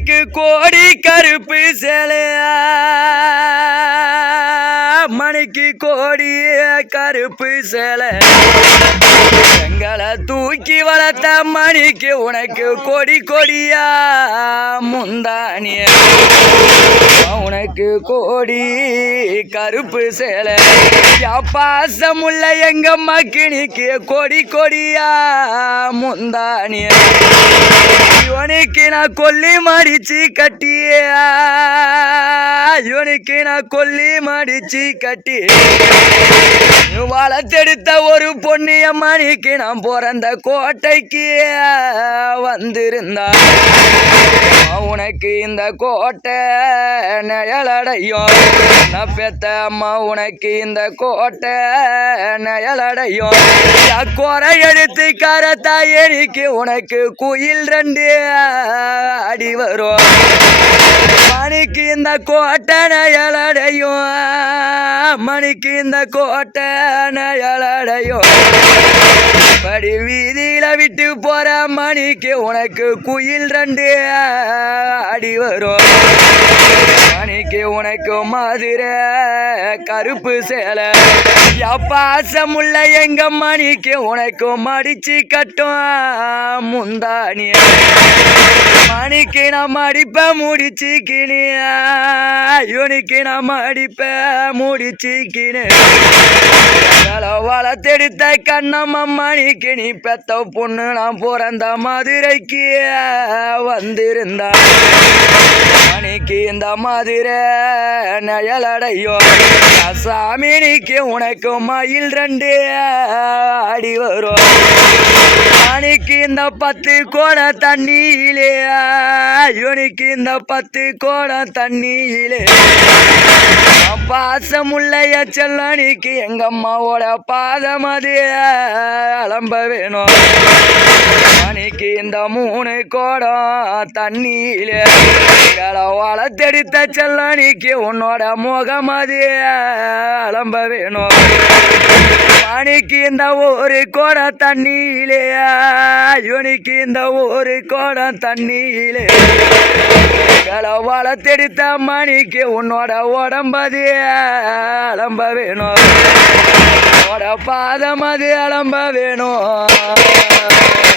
உனக்கு கோடி கருப்பு சேலையா மணிக்கு கோடி கருப்பு சேலை எங்களை தூக்கி வளர்த்த மணிக்கு உனக்கு கொடி கொடியா முந்தானிய உனக்கு கோடி கருப்பு சேலை பாசமுள்ள எங்க மக்கினிக்கு கொடி கொடியா முந்தானிய இவனுக்கு நான் கொல்லி மடிச்சு கட்டியா இவனுக்கு நான் கொல்லி மடிச்சு கட்டி வளர்த்தெடுத்த ஒரு பொன்னிய மணிக்கு நான் பிறந்த கோட்டைக்கு வந்திருந்தா உனக்கு இந்த கோட்டை நிழலடையும் நான் பெத்த அம்மா உனக்கு இந்த கோட்டை நிழலடையும் குறை எடுத்து கரத்தாயனிக்கு உனக்கு குயில் ரெண்டு அடி வரும் மணிக்கு இந்த கோட்டை நிழலடையும் மணிக்கு இந்த கோட்டை நிழலடையும் படி வீதியில விட்டு போற மணிக்கு உனக்கு குயில் ரெண்டு அடி வரும் மணிக்கு உனக்கு மதுரை கருப்பு சேலை பாசமுள்ள எங்க மணிக்கு உனக்கு மடிச்சு கட்டும் முந்தானிய மணிக்கு நான் மடிப்ப முடிச்சு கிணியா இவனுக்கு நான் மடிப்ப முடிச்சு கிணு வளர்த்தெடுத்த கண்ணம்மா மணிக்கு நீ பெத்த பொண்ணு நான் பிறந்த மதுரைக்கு வந்திருந்தா மணிக்கு இந்த மதுரை நிழலடையும் சாமினிக்கு உனக்கு மயில் ரெண்டு அடி வரும் மணிக்கு இந்த 10 கோடம் தண்ணியிலே இவனுக்கு இந்த 10 கோடம் தண்ணியிலே பாசமுள்ள செல்லனிக்கு எங்க அம்மாவோட பாதம் அது அலம்ப வேணும் மணிக்கு இந்த 3 கோடம் தண்ணியிலே வளர்த்தெடுத்த செல்லனிக்கு உன்னோட முகம் அது அலம்ப வேணும் மணிக்கு இந்த 1 கோடம் தண்ணியிலே இவனுக்கு இந்த 1 கோடம் தண்ணியிலே வளர்த்தெடுத்த மணிக்கு உன்னோட உடம்பது அலம்ப வேணும் உன்னோட பாதம் அது அலம்ப வேணும்.